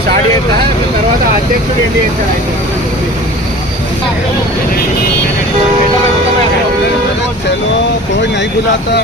Start చేస్తా తర్వాత అధ్యక్షుడు ఎండి చేస్తాడు. चलो कोई नहीं बुलाता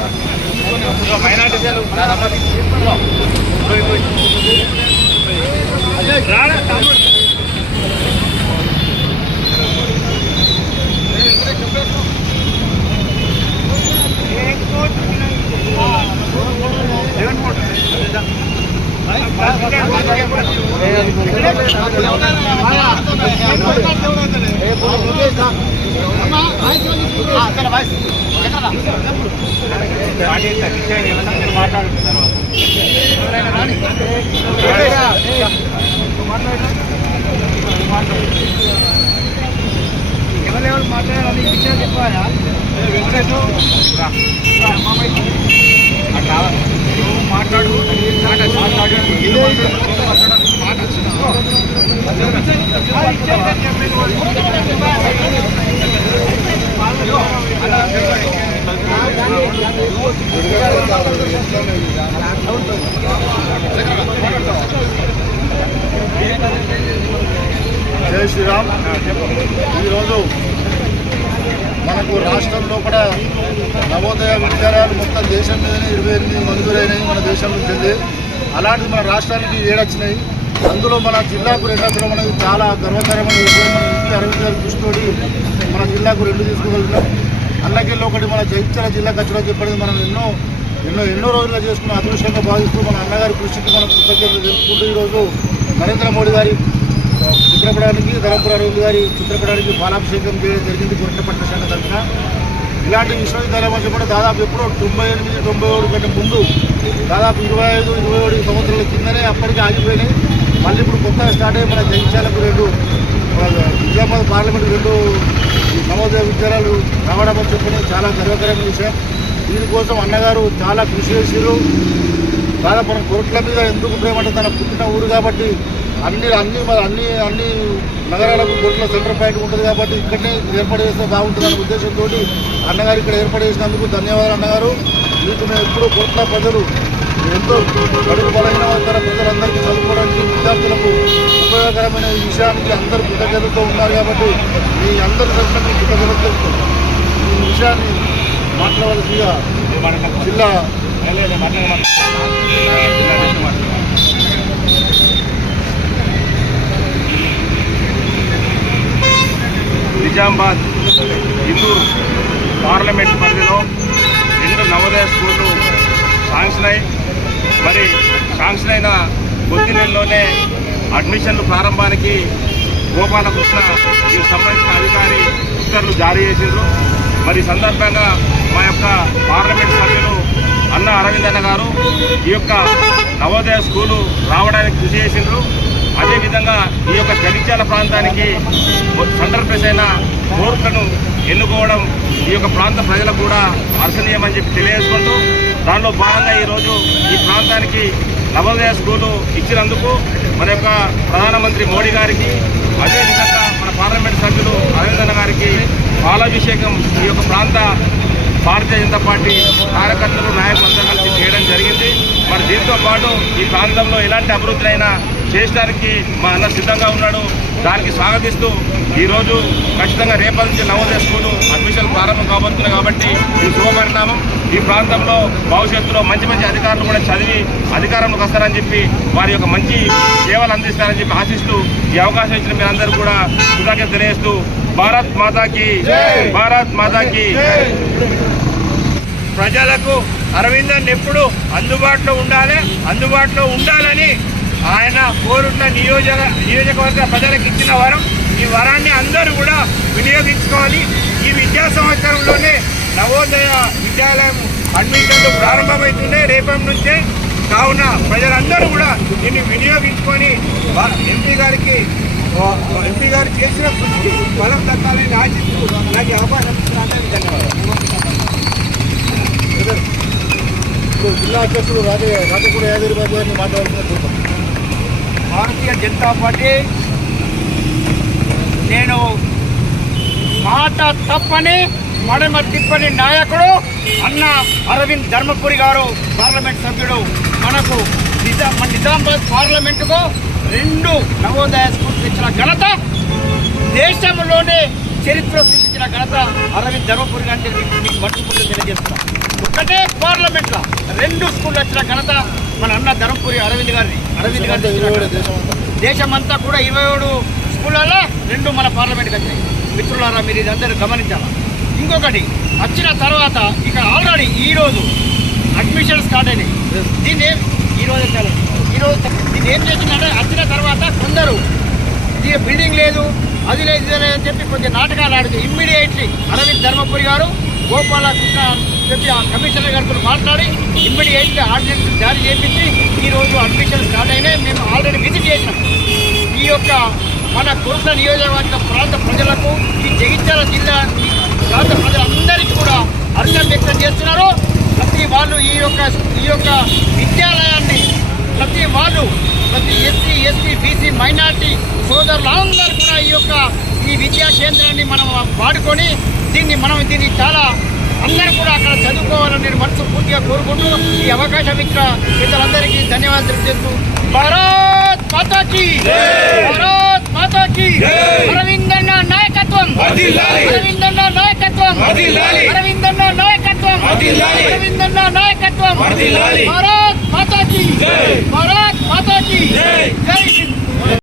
ఎవరెవరు మాట్లాడాలని విషయాలు చెప్పాలా మాట్లాడు జై శ్రీరామ్. ఈరోజు మనకు రాష్ట్రంలో కూడా నవోదయ విద్యాలయాలు మొత్తం దేశం మీదనే 28 మంజూరైనాయి మన దేశం నుంచి. అలాంటి మన రాష్ట్రానికి 7 వచ్చినాయి. అందులో మన జిల్లాకు 2 కూడా మనకి చాలా గర్వకరమైన విషయం. మన అరవింద్ గారి దృష్టితోటి మన జిల్లాకు 2 తీసుకోగలుగుతాం. అల్లకెళ్ళి ఒకటి మన జగిత్యాల జిల్లాకు వచ్చినా చెప్పడం మనం ఎన్నో రోజులుగా చేసుకున్న అదృష్టంగా భావిస్తూ మన అన్నగారి కృషికి మనం కృతజ్ఞతలు తెలుపుకుంటూ ఈరోజు నరేంద్ర మోడీ గారి చిత్రపటానికి ధర్మపుర అరవింద్ గారి చిత్రపటానికి బాలాభిషేకం చేయడం జరిగింది గొర్రెపట్ల శాఖ తరఫున. ఇలాంటి విశ్వవిద్యాలయం అంటే కూడా దాదాపు ఎప్పుడో 98-97 కంటే ముందు దాదాపు 25-27 సంవత్సరాల కిందనే అప్పటికి ఆగిపోయినాయి. మళ్ళీ ఇప్పుడు కొత్తగా స్టార్ట్ అయ్యి మన జగిత్యాలకు 2 నిజామాబాద్ పార్లమెంట్ 2 నవోదయ విద్యాలయాలు రావడం అని చెప్పని చాలా గర్వకరమైన విషయం. దీనికోసం అన్నగారు చాలా కృషి చేసారు. దాదాపు మన కొరట్ల మీద ఎందుకు ప్రేమంటే తన పుట్టిన ఊరు కాబట్టి అన్ని నగరాలకు కొరట్ల సెంటర్ పాయింట్ ఉంటుంది కాబట్టి ఇక్కడనే ఏర్పాటు చేస్తే బాగుంటుందనే ఉద్దేశంతో అన్నగారు ఇక్కడ ఏర్పాటు చేసినందుకు ధన్యవాదాలు అన్నగారు. మీకు మేము ఎప్పుడూ కొరట్ల ప్రజలు ఎంతో కడుపు బలైన ప్రజలందరికీ చదువుకోవడానికి విద్యార్థులకు ఉపయోగకరమైన ఈ విషయానికి అందరూ కృతజ్ఞతతో ఉన్నారు కాబట్టి మీ అందరి తరఫున కృతజ్ఞతలు ఈ విషయాన్ని మాట్లాడవలసిగా జిల్లా నిజామాబాద్ ఇందూరు పార్లమెంట్ పరిధిలో 2 నవోదయ స్కూళ్ళు శాంక్షన్ అయ్యి మరి శాంక్షన్ అయిన కొద్ది నెలలోనే అడ్మిషన్లు ప్రారంభానికి గోపాలకృష్ణ దీనికి సంబంధించిన అధికారి ఉత్తర్వులు జారీ చేసిండ్రు. మరి సందర్భంగా మా యొక్క పార్లమెంట్ సభ్యులు అన్న అరవింద్ అన్న గారు ఈ యొక్క నవోదయ స్కూలు రావడానికి కృషి చేసిండ్రు. అదేవిధంగా ఈ యొక్క జగిత్యాల ప్రాంతానికి సెంటర్ ప్లేస్ అయిన కోర్టులను ఎన్నుకోవడం ఈ యొక్క ప్రాంత ప్రజలకు కూడా హర్షణీయమని చెప్పి తెలియజేసుకుంటూ దానిలో భాగంగా ఈరోజు ఈ ప్రాంతానికి నవోదయ స్కూలు ఇచ్చినందుకు మన యొక్క ప్రధానమంత్రి మోడీ గారికి అదేవిధంగా మన పార్లమెంట్ సభ్యులు అరవింద్ గారికి పాలాభిషేకం ఈ యొక్క ప్రాంత భారతీయ జనతా పార్టీ కార్యకర్తలు నాయకులందరూ కలిసి చేయడం జరిగింది. మరి దీంతో పాటు ఈ ప్రాంతంలో ఎలాంటి అభివృద్ధులైనా చేయడానికి మా అన్న సిద్ధంగా ఉన్నాడు. దానికి స్వాగతిస్తూ ఈరోజు ఖచ్చితంగా రేపటి నుంచి నవోదయ స్కూలు అడ్మిషన్ ప్రారంభం కాబోతున్నాయి కాబట్టి ఇది శుభపరిణామం. ఈ ప్రాంతంలో భవిష్యత్తులో మంచి అధికారులు కూడా చదివి అధికారంలోకి వస్తారని చెప్పి వారి యొక్క మంచి సేవలు అందిస్తారని చెప్పి ఆశిస్తూ ఈ అవకాశం ఇచ్చిన మీరందరూ కూడా కృతజ్ఞత తెలియజేస్తూ భారత్ మాతాకి భారత్ మాతాకి. ప్రజలకు అరవిందన్ ఎప్పుడు అందుబాటులో ఉండాలని ఆయన కోరుట్ల నియోజకవర్గ ప్రజలకు ఇచ్చిన వరం. ఈ వరాన్ని అందరూ కూడా వినియోగించుకోవాలి. ఈ విద్యా సంవత్సరంలోనే నవోదయ విద్యాలయం అడ్మిషన్లు ప్రారంభమవుతున్నాయి రేపటి నుంచే. కావున ప్రజలందరూ కూడా దీన్ని వినియోగించుకొని ఎంపీ గారు చేసిన కృషికి బలం దక్కాలని ఆశిస్తూ నాకు అవకాశం ఇస్తున్నానని ధన్యవాదాలు. జిల్లా అధ్యక్షుడు రాజకూడ యాదగిరి బాబు గారిని మాట్లాడుతున్నారు. భారతీయ జనతా పార్టీ నేను మాట తప్పని మడమ తిప్పని నాయకుడు అన్న అరవింద్ ధర్మపురి గారు పార్లమెంట్ సభ్యుడు మనకు నిజామాబాద్ పార్లమెంటుకు 2 నవోదయ స్కూల్స్ ఇచ్చిన ఘనత, దేశంలోనే చరిత్ర సృష్టించిన ఘనత అరవింద్ ధర్మపురి గారిని మీకు మట్టుకుంటూ తెలియజేస్తున్నాం. ఒకటే పార్లమెంట్లో 2 స్కూళ్ళు వచ్చిన ఘనత మన అన్న ధర్మపురి అరవింద్ గారి దేశమంతా కూడా 27 స్కూళ్ళల్లో 2 మన పార్లమెంట్కి వచ్చినాయి. మిత్రులారా, మీరు ఇదందరూ గమనించాలా. ఇంకొకటి వచ్చిన తర్వాత ఇక్కడ ఆల్రెడీ ఈరోజు అడ్మిషన్ స్టార్ట్ అయినాయి. దీన్ని ఈరోజు దీన్ని ఏం చేసిందంటే వచ్చిన తర్వాత కొందరు ఇది బిల్డింగ్ లేదు, అది లేదు, ఇది లేదని చెప్పి కొంచెం నాటకాలు ఆడితే ఇమ్మీడియట్లీ అరవింద్ ధర్మపురి గారు గోపాలకృష్ణ చెప్పి ఆ కమిషనర్ గారితో మాట్లాడి ఇమ్మీడియట్లీ ఆర్డినెన్స్ జారీ చేయించి ఈరోజు అడ్మిషన్ స్టార్ట్ అయినాయి. మేము ఆల్రెడీ విజిట్ చేసినాం. ఈ యొక్క మన కురుట్ల నియోజకవర్గ ప్రాంత ప్రజలకు, ఈ జగిత్యాల జిల్లా ప్రాంత ప్రజలందరికీ కూడా హర్షం వ్యక్తం చేస్తున్నారు. ప్రతి వాళ్ళు ఈ యొక్క విద్యాలయాన్ని ప్రతి ఎస్సీ ఎస్టీ బీసీ మైనార్టీ సోదరులందరూ కూడా ఈ విద్యా కేంద్రాన్ని మనం వాడుకొని దీన్ని చాలా అందరూ కూడా అక్కడ చదువుకోవాలని నేను మనస్ఫూర్తిగా కోరుకుంటూ ఈ అవకాశం ఇచ్చిన పెద్దలందరికీ ధన్యవాదాలు తెలియజేస్తూ భారత్ మాతా కీ భారత్ మాతా కీ అరవిందన్న నాయకత్వం అరవిందన్న నాయకత్వం అరవిందన్న నాయకత్వం అరవిందన్న నాయకత్వం భారత్ మాతా కీ భారత్ మాతా కీ జై హింద్.